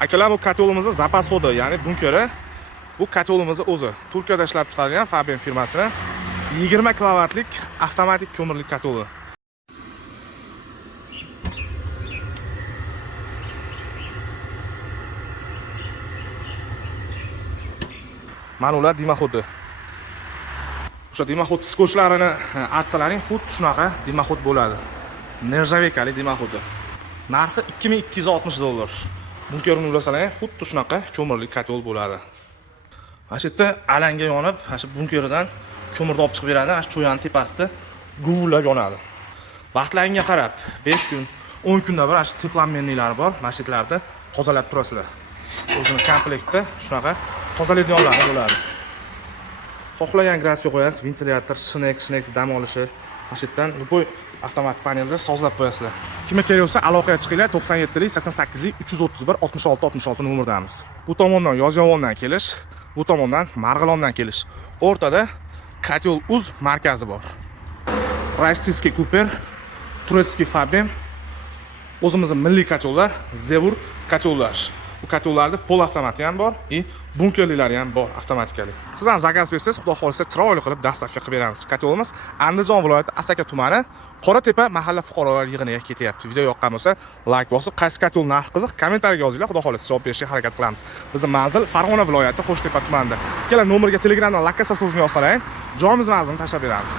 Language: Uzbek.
Akalar, bu kotelimizni zapas xodi, ya'ni bunkeri. Bu kotelimizni o'zi Turkiyada ishlab chiqarilgan Fabian firmasining 20 kilovatlik avtomatik ko'mirli koteli. Mana ular dimoxodi. O'sha dimoxod skotchlarini artsalaring xuddi shunaqa dimoxod bo'ladi. Nerjavekali dimoxodi. Narxi $2260. Bunkerini ulasalang xuddi shunaqa ko'mirli kotel bo'ladi. Mana shu yerda alanga yonib, mana shu bunkeridan ko'mirni olib chiqib beradi. Mana shu cho'yani tepasida guvillab yonadi. Vaqtlaringga qarab 5 kun, 10 kunda bir mana shu teplanmenliklar bor. Masjidlarda tozalab turasizlar. O'zini komplektda shunaqa tozalaydiganlar bo'ladi. Xohlagan grafikga qo'yasiz, ventilyator, shinek dam olishi, mana shu yerdan любой avtomatik panelda sozlab qo'yasizlar. Kimga kerak bo'lsa aloqaga chiqinglar 97 88 331 66 66 nomerdamiz. Bu tomondan Yozyovondan kelish, bu tomondan Marg'ilondan kelish. O'rtada Kotel Uz markazi bor. Rossiyskiy Cooper, Turetskiy Fabian, o'zimizning milliy kotellar, Zevur kotellar. Bu kotellarda pol avtomati ham bor, bunkerlilari ham bor avtomatikali. Siz ham zakaz bersangiz, xudo xolisa chiroyli qilib dastavka qilib beramiz. Kotelimiz Andijon viloyati Asaka tumani Qoratepa mahalla fuqarolar yig'iniga ketyapti. Video yoqqan bo'lsa, like bosib, qaysi kotel narxi qiziq, kommentariyaga yozinglar, xudo xolisa javob berishga harakat qilamiz. Bizning manzil Farg'ona viloyati Qo'shtepa tumanida. Ikkala nomerga Telegramdan lokatsiya so'zini yozsalaring, joyimiz manzilini tashlab beramiz.